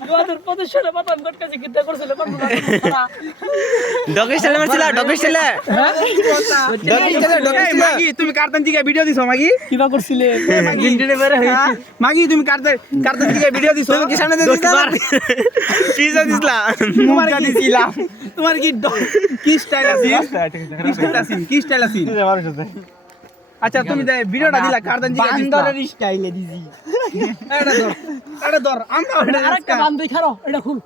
তোমাদের প্রতিষ্ঠানে বাতাম গটকাছে কিতা করছিল কোন ডগে স্টাইলে মারছিলা ডগে স্টাইলে মাগি তুমি কার্টন থেকে ভিডিও দিছো মাগি কিবা করছিলে লিংকডইনে বের হইছে মাগি তুমি কার্টন থেকে ভিডিও দিছো তুমি কি সামনে দিছিলা কি দিছিলা তোমার কি দিছিলাম তোমার কি স্টাইল আছে কি স্টাইল আছে আচ্ছা তুমি ভিডিওটা দিলা কার্টন থেকে বান্দরের স্টাইলে দিছি এটা ধর আমরা আরেকটা বান্দ খারো এটা খুল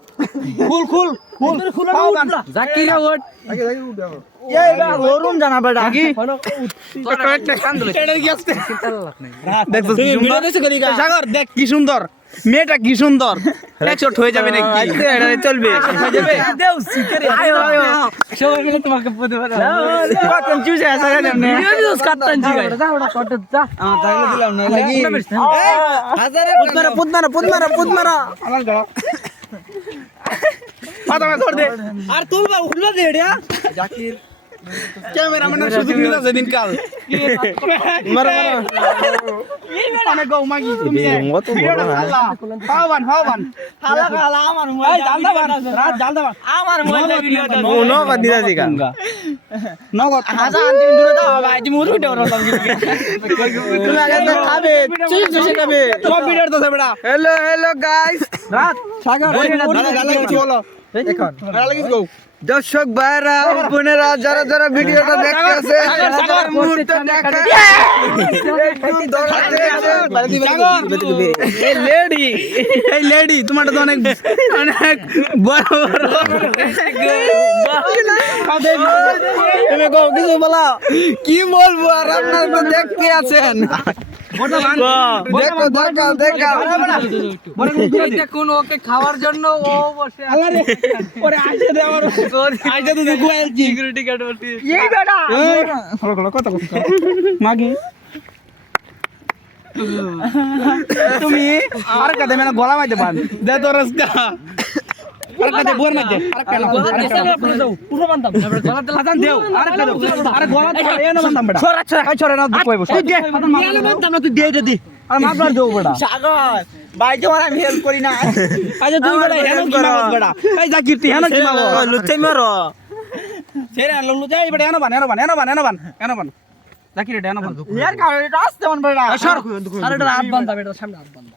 খুল খুল খুল খুল জাকিরা ওট এই বা ওরুম জানা বেটা মাগি তোর কয়েকটা কান ধরে এটা কি আছে দেখছো কি ভিডিও দিছো করি সাগর দেখ কি সুন্দর মেয়েটা কি সুন্দর একশট হয়ে যাবে নাকি এটা চলবে হয়ে যাবে দেও সিকেরে আয় আয় সবাই মিলে তোমাকে পদে পারে কতন চুষে আসা গেল না ভিডিও দিস কাটতান জিগাই যা ওটা কট যা তাহলে দিলাম না লাগি পুদমারা আমার গাও মাথা ধর দে আর তুলবা উঠলা দে রে জাকির ক্যামেরাম্যান সুযোগ নিলা সেদিন কাল মারা মানে গো মাগি তুমি মত বড় না হাওয়ান হালা হালা আমার মোবাইল এই জালদা বান রাত জালদা বান আমার মোবাইল ভিডিওটা নো বাদ দিদা দিগা নগদ হাজা আনতে দূরে দাও ভাই তুমি মুরু দেও না তুমি আগে তো খাবে চুষে খাবে সব ভিডিও তো বেটা হ্যালো গাইস রাত সাগর গালা কিছু বলো এখন গালা কিছু গো দর্শক ভাইরা বোনেরা যারা যারা ভিডিওটা দেখতে আছে সাগর মুহূর্তে দেখা এই লেডি তোমারটা তো অনেক অনেক বড় বড় তুমি কও কিছু বলা কি বলবো আর আপনারা তো দেখতে আছেন দেখো এইটা কোন ওকে খাওয়ার জন্য ও বসে আরে ওরে আইসা দে আমার আইসা তো গোয়াল সিকিউরিটি গার্ড বসে এই বেটা হলো কত কত মাগি তুমি আর কাদে মেনা গলা মাইতে পান দে তো রাস্তা আর কাদে বোর মাইতে আর কেন পুরো বান্দাম গলাতে লাগান দেও আর কাদে আরে গলা তো এ না বান্দাম বেটা ছড়া ছড়া ছড়া না কইবো তুই দে এনে বান্দাম না তুই দে দে আর মাফলার দেও বেটা সাগর ভাই তোমার আমি হেল্প করি না আচ্ছা তুই বেটা হেন কি মাগস বেটা এই যা কীর্তি হেন কি মাগো লুচাই মারো সেরা ললু যাই বেটা এনো বান জাকির এটা এনো বান ইয়ার কার এটা আসতে মন বেড়া সর আরে এটা হাত বান্দা বেটা সামনে হাত বান্দা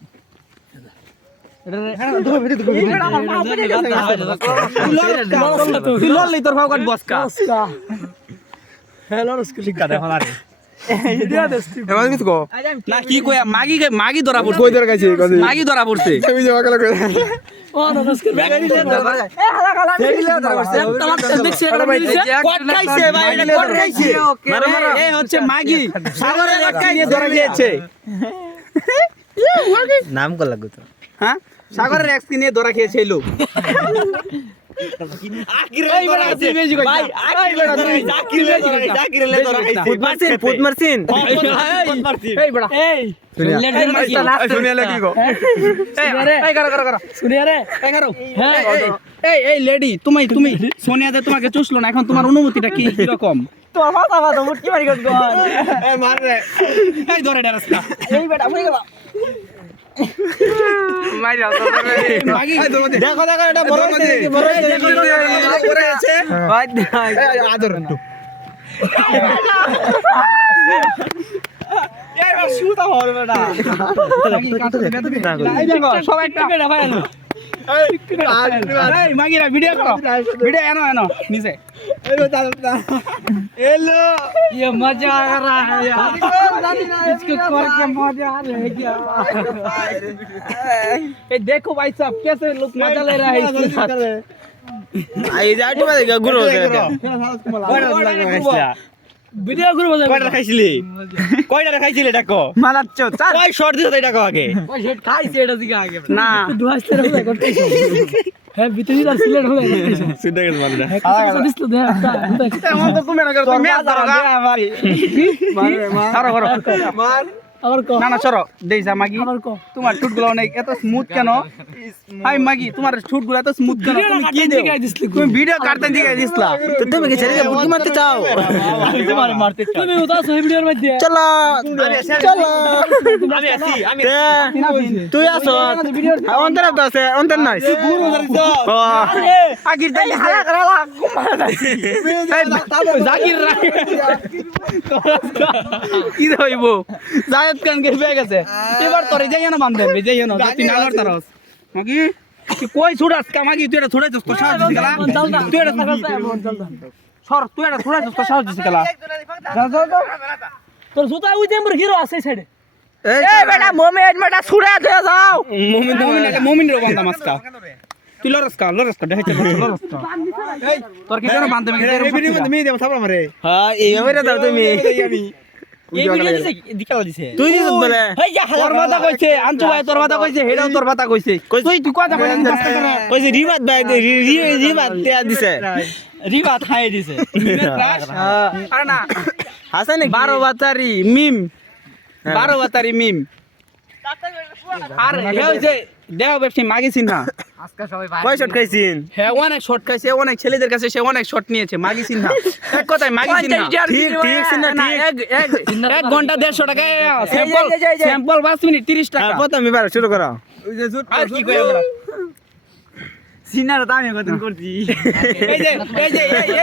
তুই লল তোর ভাও কাট বসকা হ্যালো স্কুল শিক্ষা দে হলারে দিয়া দেস এমন কিছু কো না কি কইয়া মাগি ধরা পড়ছে কই দর কাছে কই মাগি ধরা পড়ছে আমি যাওয়া গেল কই ও না স্কুল ব্যাগ দিলে এ হালা হালা দেখছি এটা মিলছে কট খাইছে ভাই এটা কট খাইছে মারো মারো এই হচ্ছে মাগি সাগরের একটা নিয়ে ধরা গিয়েছে নাম কো লাগু তো হ্যাঁ সাগরের এক্স নিয়ে ধরা খেয়েছে এই লোক ফুট মারছিন এই লেডি তুমি সোনিয়া দে তোমাকে চুষলো না এখন তোমার অনুভূতিটা কি রকম তোর মাথা মাথা মুটকি মারি গো এই ধরে রাস্তা এই বেটা ভুলে গেল দেখো দেখো এটা বড় আছে আদর একটু মাগিরা ভিডিও করো ভিডিও এনো নিচে हेलो ये मजा आ रहा है यार इसको करके मजा आ रहा है क्या ये देखो भाई साहब कैसे लोग मजा ले रहा है इसके साथ आई जाटी मारे गुरु ভিডিও করব কয়টা খাইছিলি ডাকো মালাচ্ছো কয় শর্ট দিছ ডাকো আগে ওই সেট খাইছে এটা দিকে আগে না দুয়াস্তে রবে করতে হ্যাঁ ভিতরে আর সিলেট হয়ে গেছে সিধা গেল মানে দিছলো দে এমন তো তুমি না করো তুমি মার করো মার আবার কো না না সরো দেই যা মাগি আবার কো তোমার ঠোঁটগুলো অনেক এত স্মুথ কেন হাই মাগি তোমার ঠোঁটগুলো এত স্মুথ কেন তুমি কি দেও তুমি ভিডিও কাটতে দিকে দিছলা তো তুমি কি ছেড়ে বুদ্ধি মারতে চাও আমি তোমার মারতে চাই তুমি উদাস হই ভিডিওর মধ্যে চলো চলো তুই আসো অন্তর তো আছে অন্তর নাই আগির দাই জাকির কি হইব জায়েদ খান কে পেয়ে গেছে এবার তোরে যাই না বান্ধব যাই না তুই নালর তারস মাগি তুই কই ছুড়াস কা মাগি তুই এটা ছুড়াই দস্ত সাহস দিছিস গলা তুই এটা সর তুই এটা ছুড়াই দস্ত সাহস দিছিস গলা তোর জুতা ওই যে আমার হিরো আছে সাইডে এই বেটা মোমেন্ট মেটা ছুড়ে দিয়ে যাও মোমিন রে বান্দা মাসকা তুই লরসকা দেখাইতে লরসকা তোর কি কেন বান্ধব তুমি দেব সাবরা মারে হ্যাঁ এইভাবে দাও তুমি এই ভিডিও দিছে দিকালা দিছে তুই দিছ বলে হেই যা তোর মাথা কইছে আঞ্চু ভাই তোর মাথা কইছে হেডাও তোর মাথা কইছে তুই কথা কইছিস কাজ করে কইছে রিবাত ভাই রিবাত দেয়া দিছে রিবা খাই দিছে আরে না হাসান 12 বাতারি মিম 12 বাতারি মিম আর হে যে দেও ব্যবসা মাগিছিন না কয় শট খাইছিন হ্যাঁ অনেক শট খাইছে অনেক ছেলেদের কাছে সে অনেক শট নিয়েছে মাগিছিন না এক কথায় মাগিছিন না ঠিক সিনা এক ঘন্টা 150 টাকা স্যাম্পল 5 মিনিট 30 টাকা প্রথম এবার শুরু করো আর কি কই আমরা সিনার দামে কতন করছি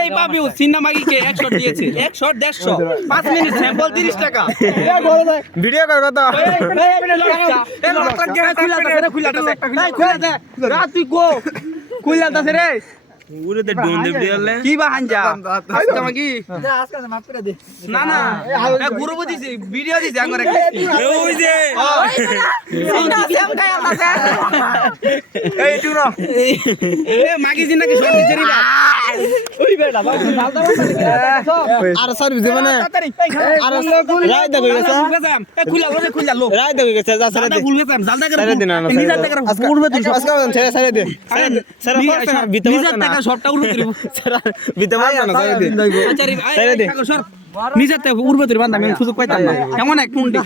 এই বাবিউ সিনা মাগিকে এক শট দিয়েছে এক শট 150 5 মিনিট স্যাম্পল 30 টাকা ভিডিও কর কত উড়ে ডোন দে দিলে কি বা হাঞ্জা আজকে মাগি না না গুরু দিছে ভিডিও দিছে আঙ্গরে ওই যে এই টু না এ মাগি জিনা কি শট দিছে রে ওই বেটা আর সার্ভিস দেব না আর রায় দে গেছে এ খুলা লো রায় দে গেছে যা সারা জালদা দে ভুল গেছে জালদা করে সারা দিন না নিজের টাকা উড়বে তুই আজকে ছেড়ে সারা দে সারা ভিতর নিজের টাকা শটটা উড়বে তুই সারা ভিতর না সারা দে আচ্ছা রে নিজের টাকা উড়বে তুই বান্দা আমি সুযোগ পাইতাম না এমন এক মুন্ডি